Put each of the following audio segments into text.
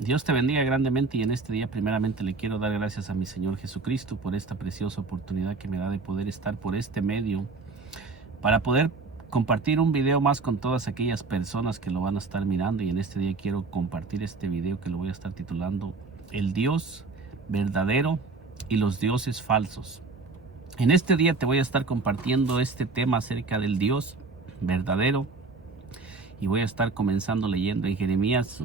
Dios te bendiga grandemente y en este día primeramente le quiero dar gracias a mi Señor Jesucristo por esta preciosa oportunidad que me da de poder estar por este medio para poder compartir un video más con todas aquellas personas que lo van a estar mirando. Y en este día quiero compartir este video que lo voy a estar titulando El Dios verdadero y los dioses falsos. En este día te voy a estar compartiendo este tema acerca del Dios verdadero y voy a estar comenzando leyendo en Jeremías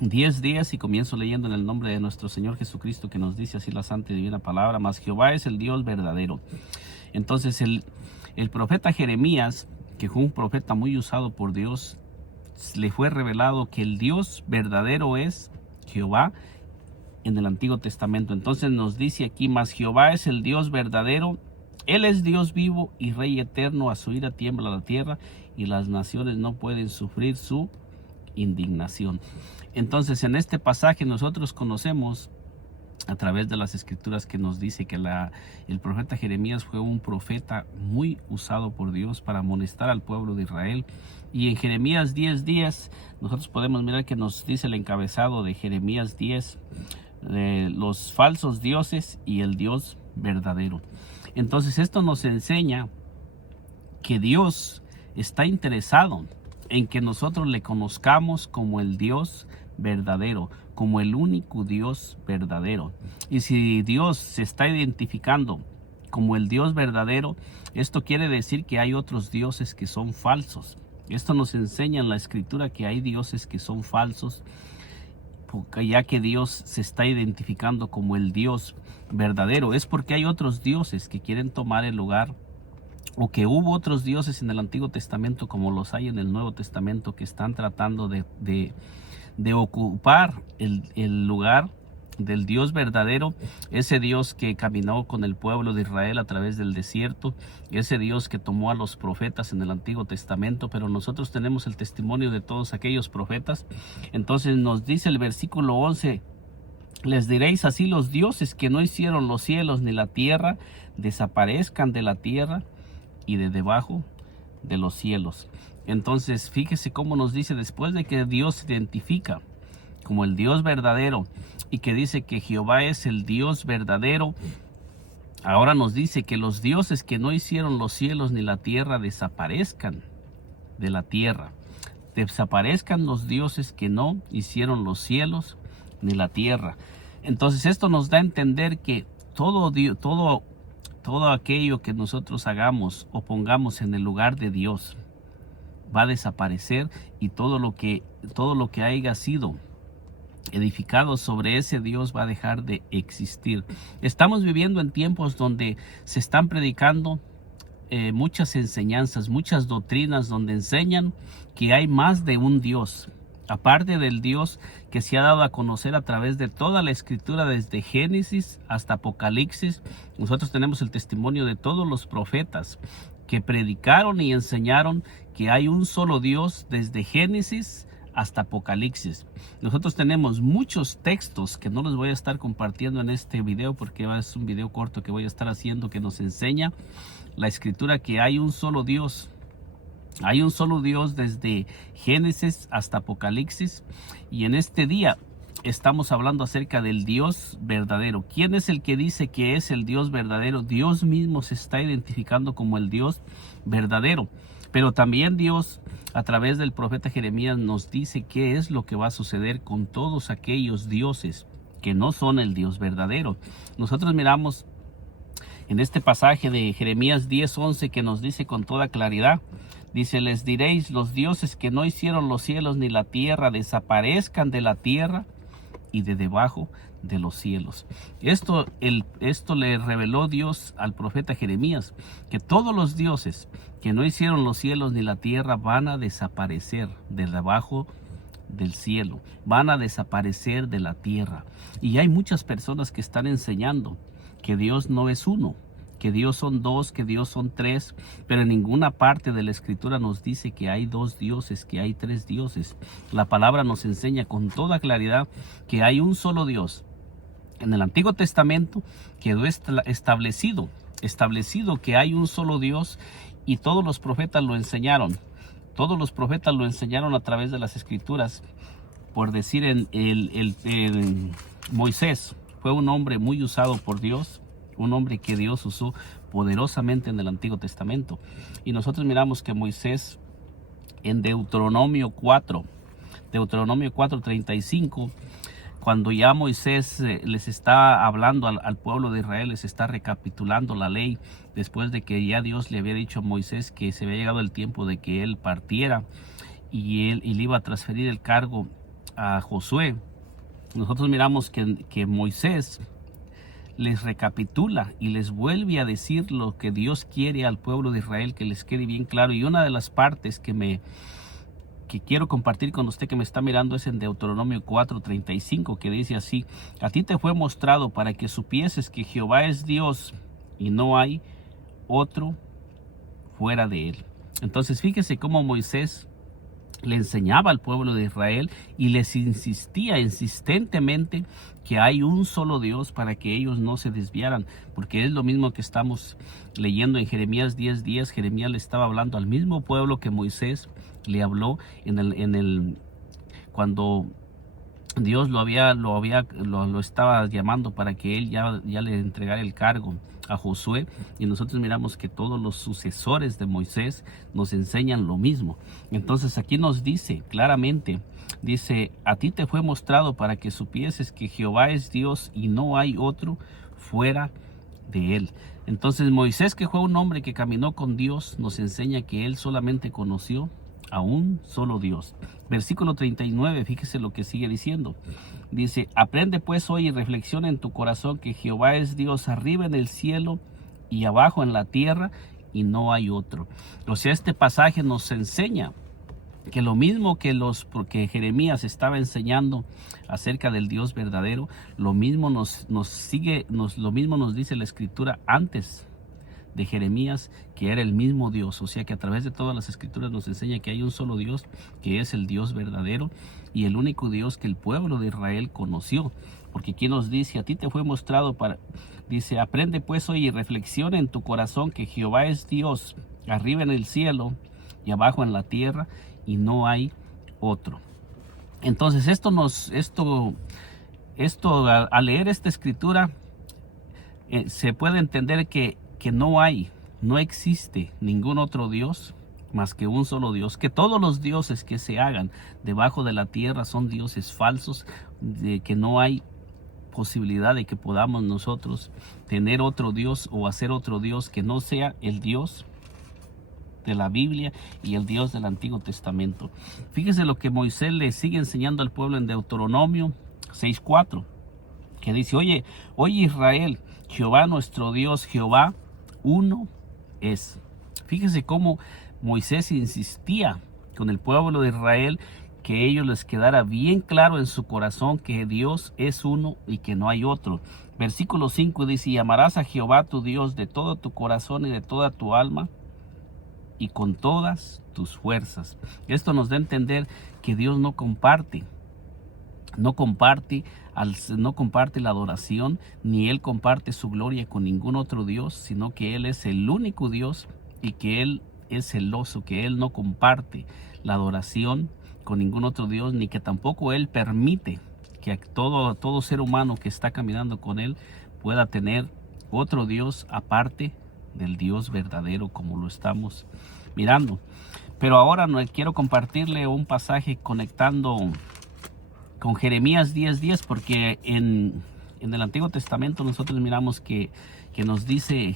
10 días y comienzo leyendo en el nombre de nuestro Señor Jesucristo, que nos dice así la santa y divina palabra: mas Jehová es el Dios verdadero. Entonces el profeta Jeremías, que fue un profeta muy usado por Dios, le fue revelado que el Dios verdadero es Jehová en el Antiguo Testamento. Entonces nos dice aquí: mas Jehová es el Dios verdadero, Él es Dios vivo y Rey eterno, a su ira tiembla la tierra y las naciones no pueden sufrir su indignación. Entonces en este pasaje nosotros conocemos a través de las escrituras que nos dice que el profeta Jeremías fue un profeta muy usado por Dios para amonestar al pueblo de Israel. Y en Jeremías 10 días nosotros podemos mirar que nos dice el encabezado de Jeremías 10, los falsos dioses y el Dios verdadero. Entonces esto nos enseña que Dios está interesado en que nosotros le conozcamos como el Dios verdadero, como el único Dios verdadero. Y si Dios se está identificando como el Dios verdadero, esto quiere decir que hay otros dioses que son falsos. Esto nos enseña en la escritura que hay dioses que son falsos, ya que Dios se está identificando como el Dios verdadero. Es porque hay otros dioses que quieren tomar el lugar, o que hubo otros dioses en el Antiguo Testamento como los hay en el Nuevo Testamento, que están tratando de ocupar el lugar del Dios verdadero, ese Dios que caminó con el pueblo de Israel a través del desierto, ese Dios que tomó a los profetas en el Antiguo Testamento. Pero nosotros tenemos el testimonio de todos aquellos profetas. Entonces nos dice el versículo 11: les diréis así: los dioses que no hicieron los cielos ni la tierra desaparezcan de la tierra y de debajo de los cielos. Entonces fíjese cómo nos dice, después de que Dios se identifica como el Dios verdadero y que dice que Jehová es el Dios verdadero, ahora nos dice que los dioses que no hicieron los cielos ni la tierra desaparezcan de la tierra. Desaparezcan los dioses que no hicieron los cielos ni la tierra. Entonces esto nos da a entender que todo aquello que nosotros hagamos o pongamos en el lugar de Dios va a desaparecer, y todo lo que haya sido edificado sobre ese Dios va a dejar de existir. Estamos viviendo en tiempos donde se están predicando muchas enseñanzas, muchas doctrinas donde enseñan que hay más de un Dios. Aparte del Dios que se ha dado a conocer a través de toda la escritura, desde Génesis hasta Apocalipsis, nosotros tenemos el testimonio de todos los profetas que predicaron y enseñaron que hay un solo Dios desde Génesis hasta Apocalipsis. Nosotros tenemos muchos textos que no los voy a estar compartiendo en este video, porque es un video corto que voy a estar haciendo, que nos enseña la escritura que hay un solo Dios. Hay un solo Dios desde Génesis hasta Apocalipsis. Y en este día estamos hablando acerca del Dios verdadero. ¿Quién es el que dice que es el Dios verdadero? Dios mismo se está identificando como el Dios verdadero. Pero también Dios, a través del profeta Jeremías, nos dice qué es lo que va a suceder con todos aquellos dioses que no son el Dios verdadero. Nosotros miramos en este pasaje de Jeremías 10:11 que nos dice con toda claridad, dice: les diréis, los dioses que no hicieron los cielos ni la tierra desaparezcan de la tierra y de debajo de los cielos. Esto le reveló Dios al profeta Jeremías, que todos los dioses que no hicieron los cielos ni la tierra van a desaparecer de debajo del cielo, van a desaparecer de la tierra. Y hay muchas personas que están enseñando que Dios no es uno, que Dios son dos, que Dios son tres, pero en ninguna parte de la escritura nos dice que hay dos dioses, que hay tres dioses. La palabra nos enseña con toda claridad que hay un solo Dios. En el Antiguo Testamento quedó establecido que hay un solo Dios, y todos los profetas lo enseñaron. Todos los profetas lo enseñaron a través de las escrituras, por decir, Moisés fue un hombre muy usado por Dios, un hombre que Dios usó poderosamente en el Antiguo Testamento. Y nosotros miramos que Moisés en Deuteronomio 4:35, cuando ya Moisés les está hablando al pueblo de Israel, les está recapitulando la ley, después de que ya Dios le había dicho a Moisés que se había llegado el tiempo de que él partiera y le iba a transferir el cargo a Josué. Nosotros miramos que Moisés les recapitula y les vuelve a decir lo que Dios quiere al pueblo de Israel, que les quede bien claro. Y una de las partes que quiero compartir con usted que me está mirando es en Deuteronomio 4:35, que dice así: a ti te fue mostrado para que supieses que Jehová es Dios y no hay otro fuera de él. Entonces fíjese cómo Moisés le enseñaba al pueblo de Israel y les insistía insistentemente que hay un solo Dios, para que ellos no se desviaran, porque es lo mismo que estamos leyendo en Jeremías 10:10. Jeremías le estaba hablando al mismo pueblo que Moisés le habló cuando Dios lo estaba llamando para que él ya le entregara el cargo a Josué. Y nosotros miramos que todos los sucesores de Moisés nos enseñan lo mismo. Entonces aquí nos dice claramente, dice: a ti te fue mostrado para que supieses que Jehová es Dios y no hay otro fuera de él. Entonces Moisés, que fue un hombre que caminó con Dios, nos enseña que él solamente conoció a un solo Dios. Versículo 39, fíjese lo que sigue diciendo. Dice: aprende pues hoy y reflexiona en tu corazón que Jehová es Dios arriba en el cielo y abajo en la tierra, y no hay otro. O sea, este pasaje nos enseña que lo mismo porque Jeremías estaba enseñando acerca del Dios verdadero, lo mismo nos dice la Escritura antes de Jeremías, que era el mismo Dios. O sea que a través de todas las escrituras nos enseña que hay un solo Dios, que es el Dios verdadero y el único Dios que el pueblo de Israel conoció. Porque aquí nos dice: a ti te fue mostrado dice, aprende pues hoy y reflexiona en tu corazón que Jehová es Dios arriba en el cielo y abajo en la tierra, y no hay otro. Entonces al leer esta escritura se puede entender que no existe ningún otro Dios más que un solo Dios, que todos los dioses que se hagan debajo de la tierra son dioses falsos, de que no hay posibilidad de que podamos nosotros tener otro Dios o hacer otro Dios que no sea el Dios de la Biblia y el Dios del Antiguo Testamento. Fíjese lo que Moisés le sigue enseñando al pueblo en Deuteronomio 6:4, que dice: oye Israel, Jehová nuestro Dios, Jehová uno es. Fíjese cómo Moisés insistía con el pueblo de Israel, que ellos les quedara bien claro en su corazón que Dios es uno y que no hay otro. Versículo 5 dice: y amarás a Jehová tu Dios de todo tu corazón y de toda tu alma y con todas tus fuerzas. Esto nos da a entender que Dios no comparte la adoración, ni Él comparte su gloria con ningún otro Dios, sino que Él es el único Dios, y que Él es celoso, que Él no comparte la adoración con ningún otro Dios, ni que tampoco Él permite que todo ser humano que está caminando con Él pueda tener otro Dios aparte del Dios verdadero, como lo estamos mirando. Pero ahora quiero compartirle un pasaje conectando con Jeremías 10:10, porque en el Antiguo Testamento nosotros miramos que nos dice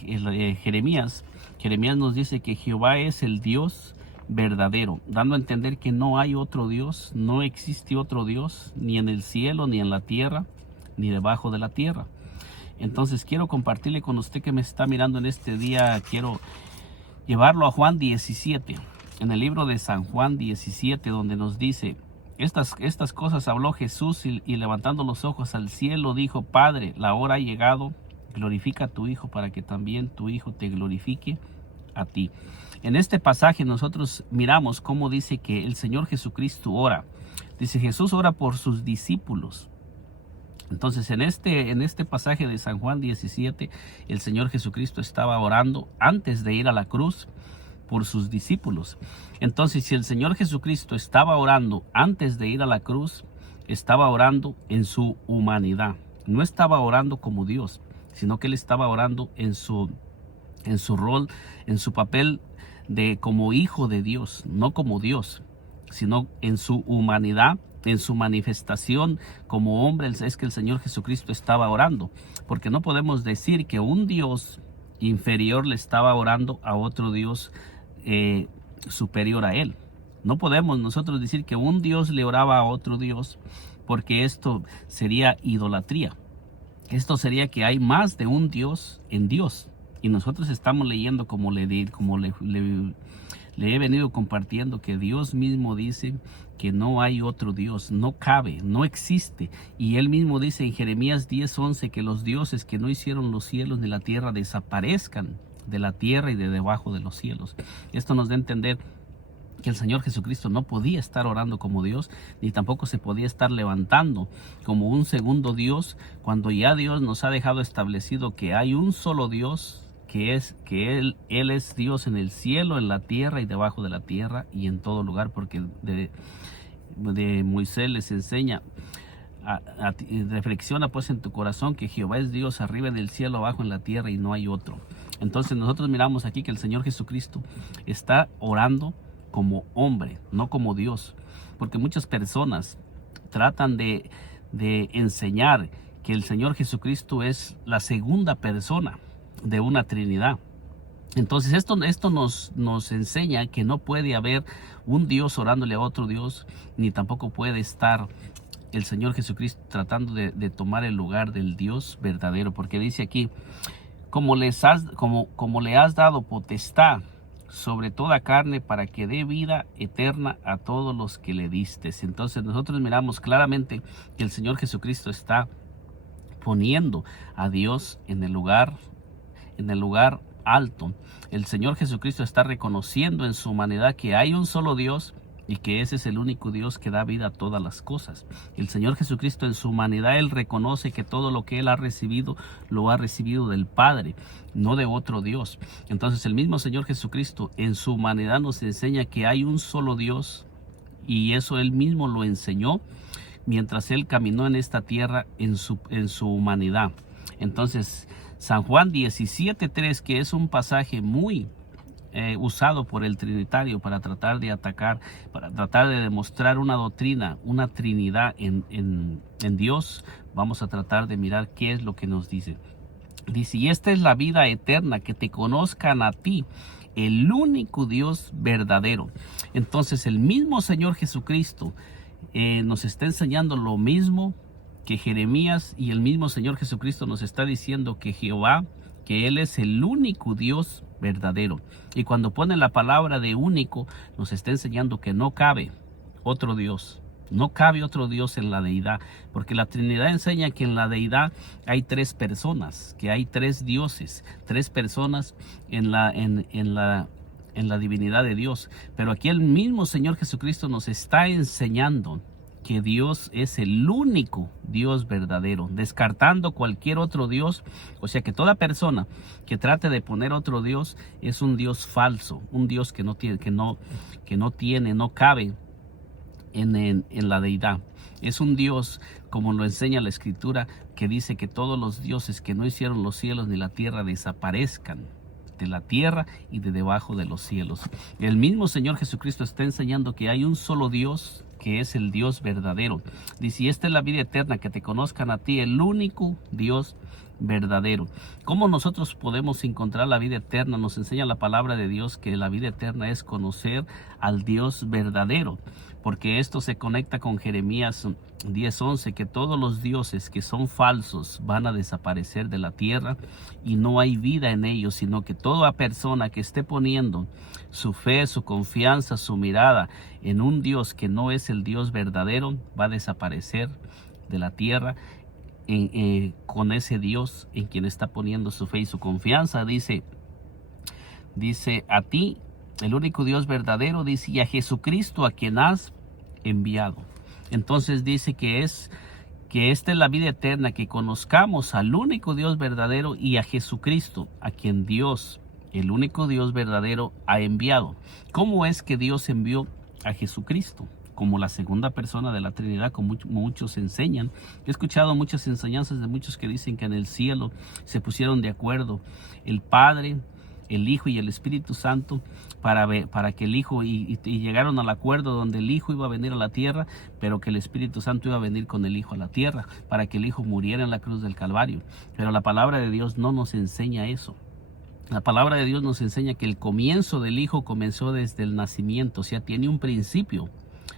Jeremías nos dice que Jehová es el Dios verdadero, dando a entender que no hay otro Dios, no existe otro Dios, ni en el cielo, ni en la tierra, ni debajo de la tierra. Entonces quiero compartirle con usted que me está mirando en este día, quiero llevarlo a Juan 17, en el libro de San Juan 17, donde nos dice: estas cosas habló Jesús y levantando los ojos al cielo dijo: Padre, la hora ha llegado, glorifica a tu Hijo para que también tu Hijo te glorifique a ti. En este pasaje nosotros miramos cómo dice que el Señor Jesucristo ora. Dice: Jesús ora por sus discípulos. Entonces en este pasaje de San Juan 17, el Señor Jesucristo estaba orando antes de ir a la cruz por sus discípulos. Entonces, si el Señor Jesucristo estaba orando antes de ir a la cruz, estaba orando en su humanidad. No estaba orando como Dios, sino que él estaba orando en su rol, en su papel de como hijo de Dios, no como Dios, sino en su humanidad, en su manifestación como hombre. Es que el Señor Jesucristo estaba orando, porque no podemos decir que un Dios inferior le estaba orando a otro Dios superior a él. No podemos nosotros decir que un Dios le oraba a otro Dios, porque esto sería idolatría. Esto sería que hay más de un Dios en Dios. Y nosotros estamos leyendo como le he venido compartiendo, que Dios mismo dice que no hay otro Dios, no cabe, no existe. Y él mismo dice en Jeremías 10:11 que los dioses que no hicieron los cielos ni la tierra desaparezcan de la tierra y de debajo de los cielos. Esto nos da a entender que el Señor Jesucristo no podía estar orando como Dios, ni tampoco se podía estar levantando como un segundo Dios, cuando ya Dios nos ha dejado establecido que hay un solo Dios, que él es Dios en el cielo, en la tierra y debajo de la tierra y en todo lugar, porque de Moisés les enseña, reflexiona pues en tu corazón que Jehová es Dios arriba en el cielo, abajo en la tierra y no hay otro. Entonces nosotros miramos aquí que el Señor Jesucristo está orando como hombre, no como Dios, porque muchas personas tratan de enseñar que el Señor Jesucristo es la segunda persona de una Trinidad. Entonces esto nos enseña que no puede haber un Dios orándole a otro Dios, ni tampoco puede estar el Señor Jesucristo tratando de tomar el lugar del Dios verdadero, porque dice aquí, como le has dado potestad sobre toda carne para que dé vida eterna a todos los que le diste. Entonces nosotros miramos claramente que el Señor Jesucristo está poniendo a Dios en el lugar alto. El Señor Jesucristo está reconociendo en su humanidad que hay un solo Dios y que ese es el único Dios que da vida a todas las cosas. El Señor Jesucristo en su humanidad, él reconoce que todo lo que él ha recibido, lo ha recibido del Padre, no de otro Dios. Entonces el mismo Señor Jesucristo en su humanidad nos enseña que hay un solo Dios, y eso él mismo lo enseñó mientras él caminó en esta tierra en su humanidad. Entonces San Juan 17:3, que es un pasaje muy usado por el trinitario para tratar de atacar, para tratar de demostrar una doctrina, una trinidad en Dios. Vamos a tratar de mirar qué es lo que nos dice. Dice, y esta es la vida eterna, que te conozcan a ti, el único Dios verdadero. Entonces el mismo Señor Jesucristo nos está enseñando lo mismo que Jeremías, y el mismo Señor Jesucristo nos está diciendo que Jehová, que Él es el único Dios verdadero. Y cuando pone la palabra de único, nos está enseñando que no cabe otro Dios. No cabe otro Dios en la deidad, porque la Trinidad enseña que en la deidad hay tres personas, que hay tres dioses, tres personas en la divinidad de Dios. Pero aquí el mismo Señor Jesucristo nos está enseñando que Dios es el único Dios verdadero, descartando cualquier otro Dios. O sea que toda persona que trate de poner otro Dios es un Dios falso, un Dios que no cabe en la deidad. Es un Dios, como lo enseña la Escritura, que dice que todos los dioses que no hicieron los cielos ni la tierra desaparezcan de la tierra y de debajo de los cielos. El mismo Señor Jesucristo está enseñando que hay un solo Dios, que es el Dios verdadero. Dice, y esta es la vida eterna, que te conozcan a ti, el único Dios verdadero. ¿Cómo nosotros podemos encontrar la vida eterna? Nos enseña la palabra de Dios que la vida eterna es conocer al Dios verdadero, porque esto se conecta con Jeremías 10:11, que todos los dioses que son falsos van a desaparecer de la tierra y no hay vida en ellos, sino que toda persona que esté poniendo su fe, su confianza, su mirada en un Dios que no es el Dios verdadero, va a desaparecer de la tierra con ese Dios en quien está poniendo su fe y su confianza. Dice a ti, el único Dios verdadero, dice, y a Jesucristo a quien has enviado. Entonces dice que esta es la vida eterna, que conozcamos al único Dios verdadero y a Jesucristo, a quien Dios, el único Dios verdadero, ha enviado. ¿Cómo es que Dios envió a Jesucristo? como la segunda persona de la Trinidad, como muchos enseñan. He escuchado muchas enseñanzas de muchos que dicen que en el cielo se pusieron de acuerdo el Padre, el Hijo y el Espíritu Santo para que el Hijo, y llegaron al acuerdo donde el Hijo iba a venir a la tierra, pero que el Espíritu Santo iba a venir con el Hijo a la tierra, para que el Hijo muriera en la cruz del Calvario. Pero la palabra de Dios no nos enseña eso. La palabra de Dios nos enseña que el comienzo del Hijo comenzó desde el nacimiento, o sea, tiene un principio.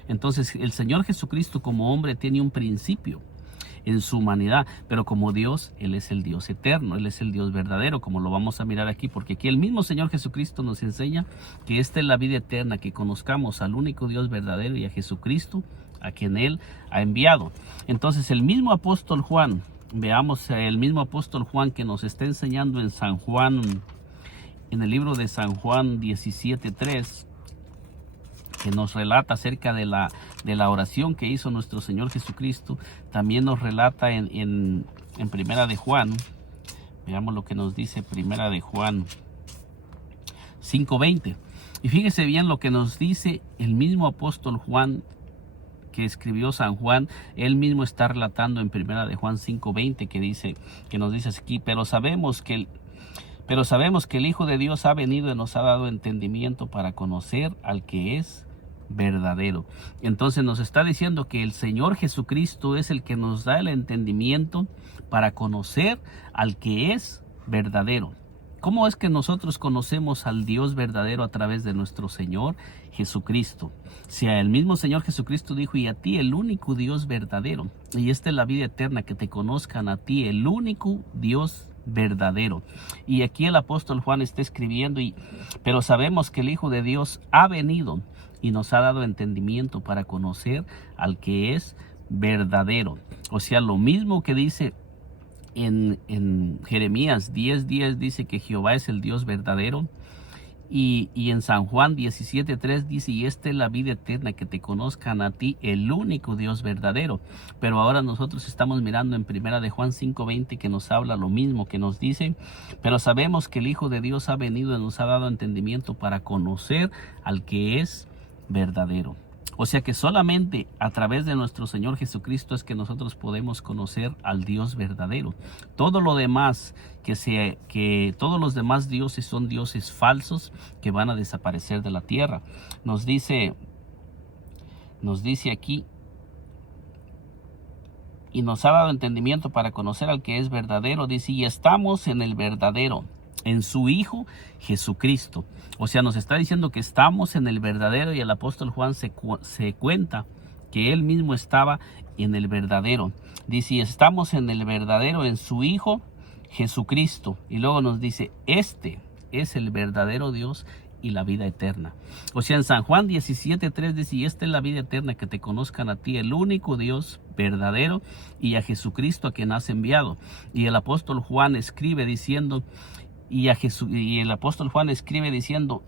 Entonces, el Señor Jesucristo como hombre tiene un principio en su humanidad, pero como Dios, Él es el Dios eterno, Él es el Dios verdadero, como lo vamos a mirar aquí, porque aquí el mismo Señor Jesucristo nos enseña que esta es la vida eterna, que conozcamos al único Dios verdadero y a Jesucristo, a quien Él ha enviado. Entonces, el mismo apóstol Juan, veamos el mismo apóstol Juan que nos está enseñando en San Juan, en el libro de San Juan 17:3, que nos relata acerca de la oración que hizo nuestro Señor Jesucristo. También nos relata en Primera de Juan. Veamos lo que nos dice Primera de Juan 5:20. Y fíjese bien lo que nos dice el mismo apóstol Juan que escribió San Juan. Él mismo está relatando en Primera de Juan 5:20, que nos dice aquí: pero sabemos que el Hijo de Dios ha venido y nos ha dado entendimiento para conocer al que es verdadero. Entonces nos está diciendo que el Señor Jesucristo es el que nos da el entendimiento para conocer al que es verdadero. ¿Cómo es que nosotros conocemos al Dios verdadero? A través de nuestro Señor Jesucristo. Si el mismo Señor Jesucristo dijo: y a ti el único Dios verdadero, y esta es la vida eterna, que te conozcan a ti, el único Dios verdadero. Y aquí el apóstol Juan está escribiendo: pero sabemos que el Hijo de Dios ha venido y nos ha dado entendimiento para conocer al que es verdadero. O sea, lo mismo que dice en Jeremías 10:10, dice que Jehová es el Dios verdadero. Y en San Juan 17:3 dice: y esta es la vida eterna, que te conozcan a ti, el único Dios verdadero. Pero ahora nosotros estamos mirando en Primera de Juan 5:20, que nos habla lo mismo, que nos dice: pero sabemos que el Hijo de Dios ha venido y nos ha dado entendimiento para conocer al que es verdadero. O sea que solamente a través de nuestro Señor Jesucristo es que nosotros podemos conocer al Dios verdadero. Todo lo demás, que todos los demás dioses son dioses falsos que van a desaparecer de la tierra. Nos dice aquí: y nos ha dado entendimiento para conocer al que es verdadero. Dice: y estamos en el verdadero, en su Hijo Jesucristo. O sea, nos está diciendo que estamos en el verdadero, y el apóstol Juan se cuenta que él mismo estaba en el verdadero. Dice: y estamos en el verdadero, en su Hijo Jesucristo. Y luego nos dice: este es el verdadero Dios y la vida eterna. O sea, en San Juan 17:3 dice: y esta es la vida eterna, que te conozcan a ti, el único Dios verdadero, y a Jesucristo, a quien has enviado. Y el apóstol Juan escribe diciendo: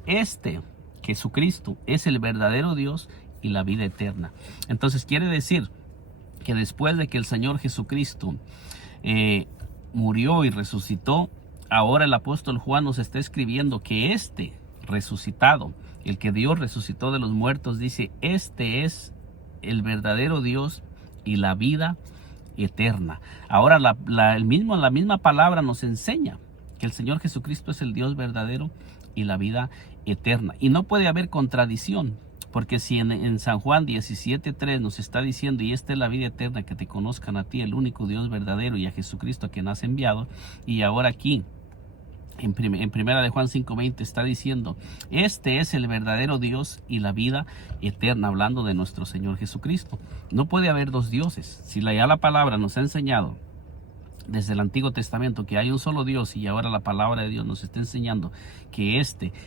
este Jesucristo es el verdadero Dios y la vida eterna. Entonces quiere decir que después de que el Señor Jesucristo murió y resucitó, ahora el apóstol Juan nos está escribiendo que este resucitado, el que Dios resucitó de los muertos, dice: este es el verdadero Dios y la vida eterna. Ahora la misma palabra nos enseña que el Señor Jesucristo es el Dios verdadero y la vida eterna. Y no puede haber contradicción, porque si en San Juan 17:3 nos está diciendo: y esta es la vida eterna, que te conozcan a ti, el único Dios verdadero, y a Jesucristo, a quien has enviado, y ahora aquí en Primera de Juan 5:20 está diciendo: este es el verdadero Dios y la vida eterna, hablando de nuestro Señor Jesucristo. No puede haber dos dioses. Si ya la palabra nos ha enseñado desde el Antiguo Testamento que hay un solo Dios, y ahora la palabra de Dios nos está enseñando que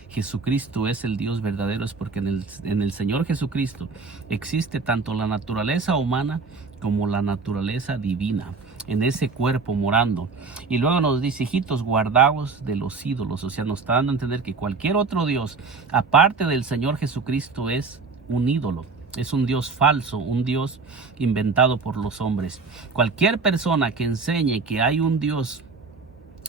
Jesucristo es el Dios verdadero, es porque en el Señor Jesucristo existe tanto la naturaleza humana como la naturaleza divina, en ese cuerpo morando. Y luego nos dice: hijitos, guardaos de los ídolos. O sea, nos está dando a entender que cualquier otro Dios aparte del Señor Jesucristo es un ídolo. Es un Dios falso, un Dios inventado por los hombres. Cualquier persona que enseñe que hay un Dios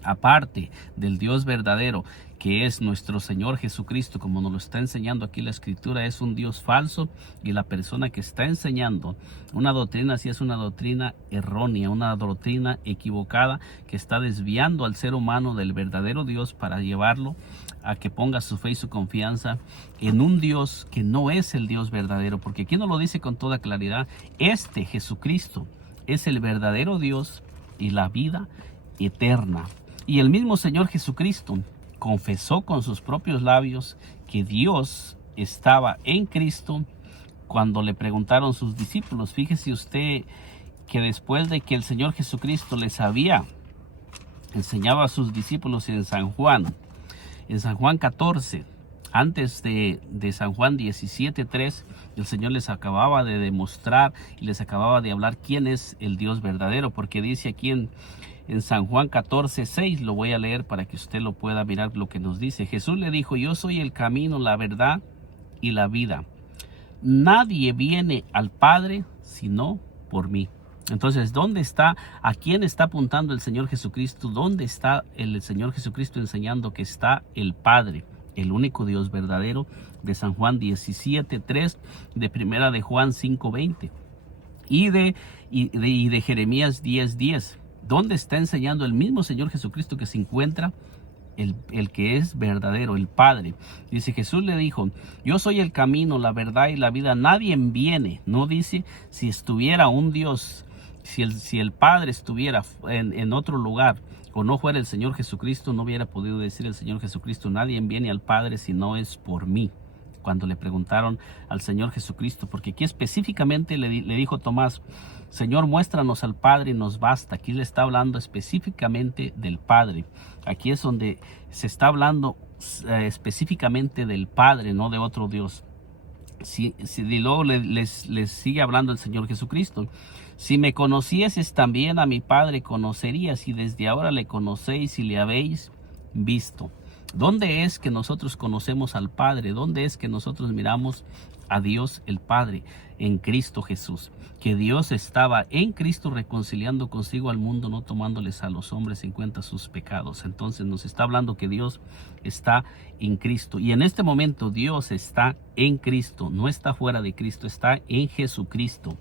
aparte del Dios verdadero, que es nuestro Señor Jesucristo, como nos lo está enseñando aquí la Escritura, es un Dios falso, y la persona que está enseñando una doctrina así es una doctrina errónea, una doctrina equivocada que está desviando al ser humano del verdadero Dios para llevarlo a que ponga su fe y su confianza en un Dios que no es el Dios verdadero, porque aquí nos lo dice con toda claridad: este Jesucristo es el verdadero Dios y la vida eterna. Y el mismo Señor Jesucristo confesó con sus propios labios que Dios estaba en Cristo cuando le preguntaron sus discípulos. Fíjese usted que después de que el Señor Jesucristo les había enseñado a sus discípulos en San Juan 14, antes de San Juan 17:3, el Señor les acababa de demostrar y les acababa de hablar quién es el Dios verdadero, porque dice aquí en San Juan 14:6, lo voy a leer para que usted lo pueda mirar lo que nos dice. Jesús le dijo: yo soy el camino, la verdad y la vida. Nadie viene al Padre sino por mí. Entonces, ¿dónde está? ¿A quién está apuntando el Señor Jesucristo? ¿Dónde está el Señor Jesucristo enseñando que está el Padre, el único Dios verdadero? De San Juan 17:3, de primera de Juan 5:20 y de Jeremías 10:10. ¿Dónde está enseñando el mismo Señor Jesucristo que se encuentra el que es verdadero, el Padre? Dice, Jesús le dijo: yo soy el camino, la verdad y la vida. Nadie viene. No dice si estuviera un Dios, si el Padre estuviera en otro lugar o no fuera el Señor Jesucristo, no hubiera podido decir el Señor Jesucristo: nadie viene al Padre si no es por mí. Cuando le preguntaron al Señor Jesucristo, porque aquí específicamente le dijo Tomás: Señor, muéstranos al Padre y nos basta. Aquí le está hablando específicamente del Padre. Aquí es donde se está hablando específicamente del Padre, no de otro Dios. Y luego les sigue hablando el Señor Jesucristo: si me conocieses, también a mi Padre conocerías, y desde ahora le conocéis y le habéis visto. ¿Dónde es que nosotros conocemos al Padre? ¿Dónde es que nosotros miramos a Dios el Padre? En Cristo Jesús. Que Dios estaba en Cristo reconciliando consigo al mundo, no tomándoles a los hombres en cuenta sus pecados. Entonces nos está hablando que Dios está en Cristo. Y en este momento Dios está en Cristo, no está fuera de Cristo, está en Jesucristo.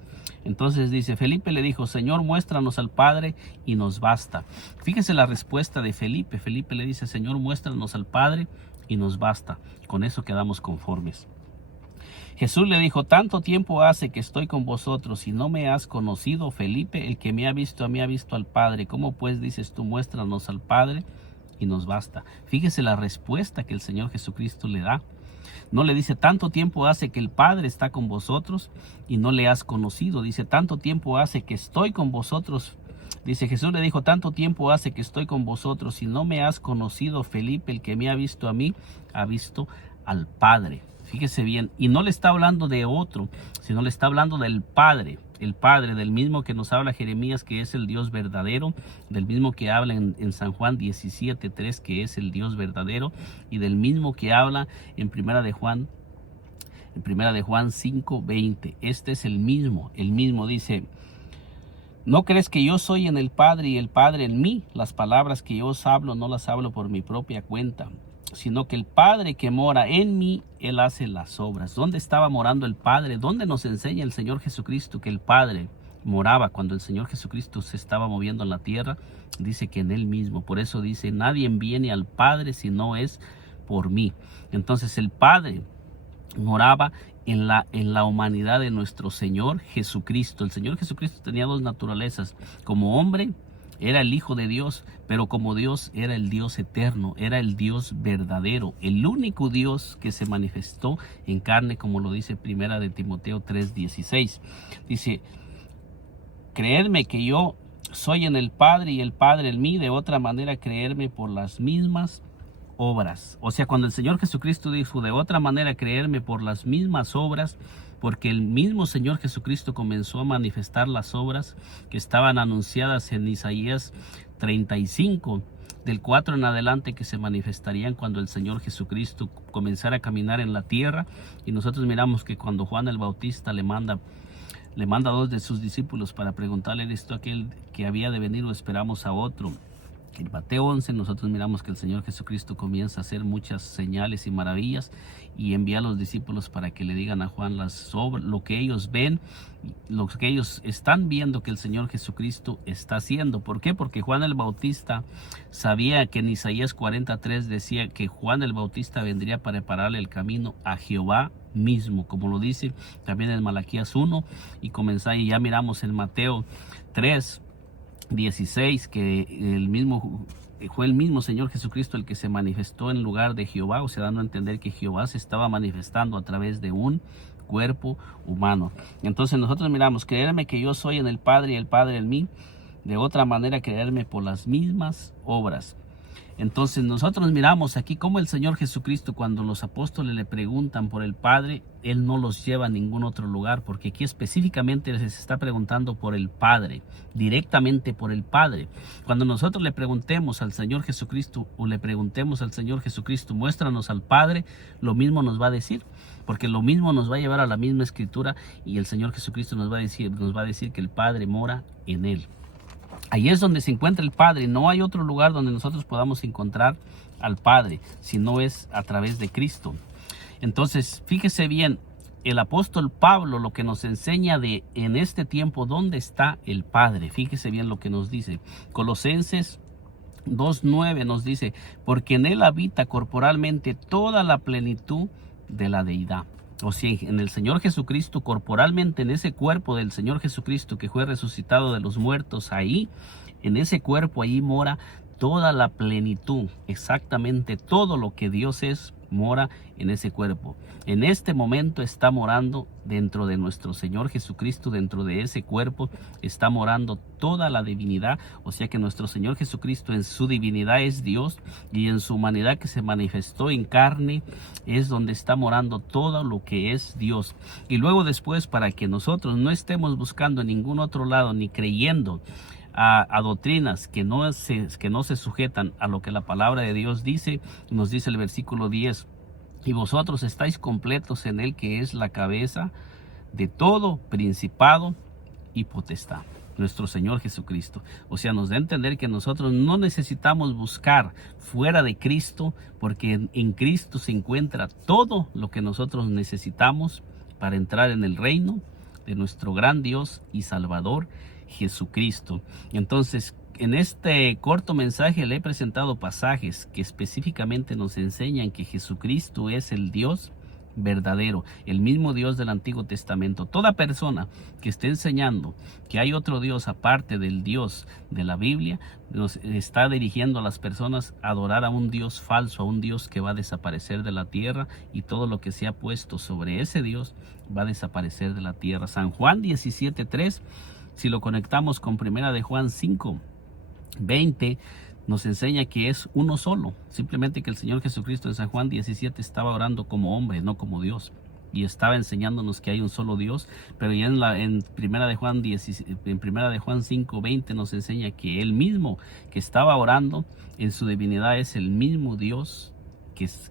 Entonces dice, Felipe le dijo: Señor, muéstranos al Padre y nos basta. Fíjese la respuesta de Felipe. Felipe le dice: Señor, muéstranos al Padre y nos basta. Con eso quedamos conformes. Jesús le dijo: tanto tiempo hace que estoy con vosotros y no me has conocido, Felipe. El que me ha visto a mí ha visto al Padre. ¿Cómo pues dices tú: muéstranos al Padre y nos basta? Fíjese la respuesta que el Señor Jesucristo le da. No le dice: tanto tiempo hace que el Padre está con vosotros y no le has conocido. Dice: tanto tiempo hace que estoy con vosotros. Dice, Jesús le dijo: tanto tiempo hace que estoy con vosotros y no me has conocido, Felipe. El que me ha visto a mí ha visto al Padre. Fíjese bien, y no le está hablando de otro, sino le está hablando del Padre. El Padre, del mismo que nos habla Jeremías, que es el Dios verdadero, del mismo que habla en San Juan 17:3, que es el Dios verdadero, y del mismo que habla en primera de Juan 5:20. Este es el mismo dice: ¿no crees que yo soy en el Padre y el Padre en mí? Las palabras que yo os hablo no las hablo por mi propia cuenta, sino que el Padre que mora en mí, Él hace las obras. ¿Dónde estaba morando el Padre? ¿Dónde nos enseña el Señor Jesucristo que el Padre moraba cuando el Señor Jesucristo se estaba moviendo en la tierra? Dice que en Él mismo. Por eso dice: nadie viene al Padre si no es por mí. Entonces el Padre moraba en la humanidad de nuestro Señor Jesucristo. El Señor Jesucristo tenía dos naturalezas. Como hombre era el Hijo de Dios, pero como Dios era el Dios eterno, era el Dios verdadero, el único Dios que se manifestó en carne, como lo dice primera de Timoteo 3:16. Dice: creedme que yo soy en el Padre y el Padre en mí, de otra manera creerme por las mismas obras. O sea, cuando el Señor Jesucristo dijo: de otra manera creerme por las mismas obras, porque el mismo Señor Jesucristo comenzó a manifestar las obras que estaban anunciadas en Isaías 35, del 4 en adelante, que se manifestarían cuando el Señor Jesucristo comenzara a caminar en la tierra. Y nosotros miramos que cuando Juan el Bautista le manda a dos de sus discípulos para preguntarle: ¿esto aquel que había de venir o esperamos a otro? En Mateo 11 nosotros miramos que el Señor Jesucristo comienza a hacer muchas señales y maravillas y envía a los discípulos para que le digan a Juan lo que ellos ven, lo que ellos están viendo que el Señor Jesucristo está haciendo. ¿Por qué? Porque Juan el Bautista sabía que en Isaías 43 decía que Juan el Bautista vendría para prepararle el camino a Jehová mismo, como lo dice también en Malaquías 1 y ya miramos en Mateo 3:16 que fue el mismo Señor Jesucristo el que se manifestó en lugar de Jehová, o sea, dando a entender que Jehová se estaba manifestando a través de un cuerpo humano. Entonces nosotros miramos, creerme que yo soy en el Padre y el Padre en mí, de otra manera creerme por las mismas obras. Entonces nosotros miramos aquí cómo el Señor Jesucristo, cuando los apóstoles le preguntan por el Padre, Él no los lleva a ningún otro lugar, porque aquí específicamente les está preguntando por el Padre, directamente por el Padre. Cuando nosotros le preguntemos al Señor Jesucristo o le preguntemos al Señor Jesucristo, muéstranos al Padre, lo mismo nos va a decir, porque lo mismo nos va a llevar a la misma escritura y el Señor Jesucristo nos va a decir que el Padre mora en Él. Ahí es donde se encuentra el Padre. No hay otro lugar donde nosotros podamos encontrar al Padre, si no es a través de Cristo. Entonces, fíjese bien, el apóstol Pablo lo que nos enseña en este tiempo, ¿dónde está el Padre? Fíjese bien lo que nos dice. Colosenses 2:9 nos dice, porque en Él habita corporalmente toda la plenitud de la deidad. O sea, en el Señor Jesucristo, corporalmente, en ese cuerpo del Señor Jesucristo que fue resucitado de los muertos, ahí, en ese cuerpo, ahí mora toda la plenitud, exactamente todo lo que Dios es, mora en ese cuerpo. En este momento está morando dentro de nuestro Señor Jesucristo, dentro de ese cuerpo está morando toda la divinidad. O sea que nuestro Señor Jesucristo en su divinidad es Dios y en su humanidad que se manifestó en carne es donde está morando todo lo que es Dios. Y luego después, para que nosotros no estemos buscando en ningún otro lado ni creyendo a doctrinas que no se sujetan a lo que la palabra de Dios dice, nos dice el versículo 10, y vosotros estáis completos en Él, que es la cabeza de todo principado y potestad, nuestro Señor Jesucristo. O sea, nos da a entender que nosotros no necesitamos buscar fuera de Cristo, porque en Cristo se encuentra todo lo que nosotros necesitamos para entrar en el reino de nuestro gran Dios y Salvador Jesucristo. Entonces, en este corto mensaje le he presentado pasajes que específicamente nos enseñan que Jesucristo es el Dios verdadero, el mismo Dios del Antiguo Testamento. Toda persona que esté enseñando que hay otro Dios aparte del Dios de la Biblia, nos está dirigiendo a las personas a adorar a un Dios falso, a un Dios que va a desaparecer de la tierra, y todo lo que se ha puesto sobre ese Dios va a desaparecer de la tierra. San Juan 17:3, si lo conectamos con primera de Juan 5:20, nos enseña que es uno solo. Simplemente que el Señor Jesucristo en San Juan 17 estaba orando como hombre, no como Dios. Y estaba enseñándonos que hay un solo Dios. Pero ya en primera de Juan 5:20 nos enseña que él mismo que estaba orando en su divinidad es el mismo Dios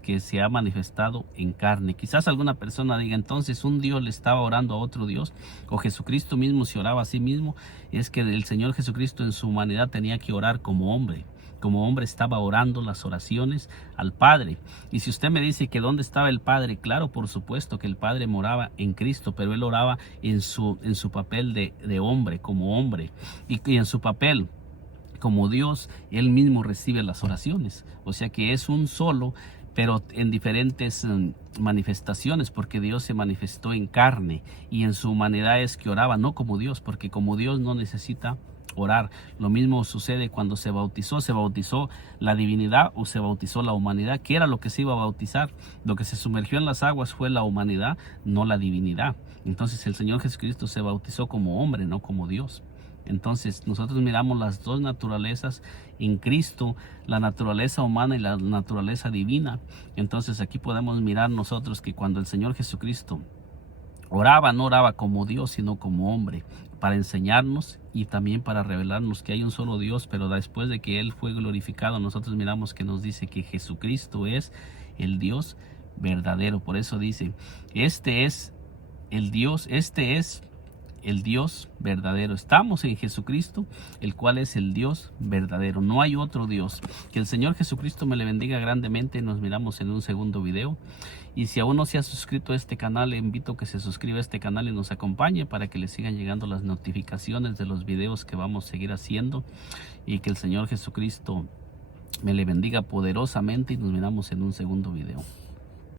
que se ha manifestado en carne. Quizás alguna persona diga, entonces un Dios le estaba orando a otro Dios, o Jesucristo mismo se oraba a sí mismo. Es que el Señor Jesucristo en su humanidad tenía que orar como hombre. Como hombre estaba orando las oraciones al Padre. Y si usted me dice que dónde estaba el Padre, claro, por supuesto que el Padre moraba en Cristo, pero él oraba en su papel de hombre, como hombre, y en su papel como Dios, él mismo recibe las oraciones. O sea que es un solo, pero en diferentes manifestaciones, porque Dios se manifestó en carne, y en su humanidad es que oraba, no como Dios, porque como Dios no necesita orar. Lo mismo sucede cuando se bautizó la divinidad o se bautizó la humanidad. ¿Qué era lo que se iba a bautizar? Lo que se sumergió en las aguas fue la humanidad, no la divinidad. Entonces el Señor Jesucristo se bautizó como hombre, no como Dios. Entonces nosotros miramos las dos naturalezas en Cristo, la naturaleza humana y la naturaleza divina. Entonces aquí podemos mirar nosotros que cuando el Señor Jesucristo oraba, no oraba como Dios, sino como hombre, para enseñarnos y también para revelarnos que hay un solo Dios. Pero después de que Él fue glorificado, nosotros miramos que nos dice que Jesucristo es el Dios verdadero. Por eso dice, este es el Dios, este es el Dios verdadero. Estamos en Jesucristo, el cual es el Dios verdadero. No hay otro Dios. Que el Señor Jesucristo me le bendiga grandemente. Nos miramos en un segundo video. Y si aún no se ha suscrito a este canal, le invito a que se suscriba a este canal y nos acompañe para que le sigan llegando las notificaciones de los videos que vamos a seguir haciendo. Y que el Señor Jesucristo me le bendiga poderosamente y nos miramos en un segundo video.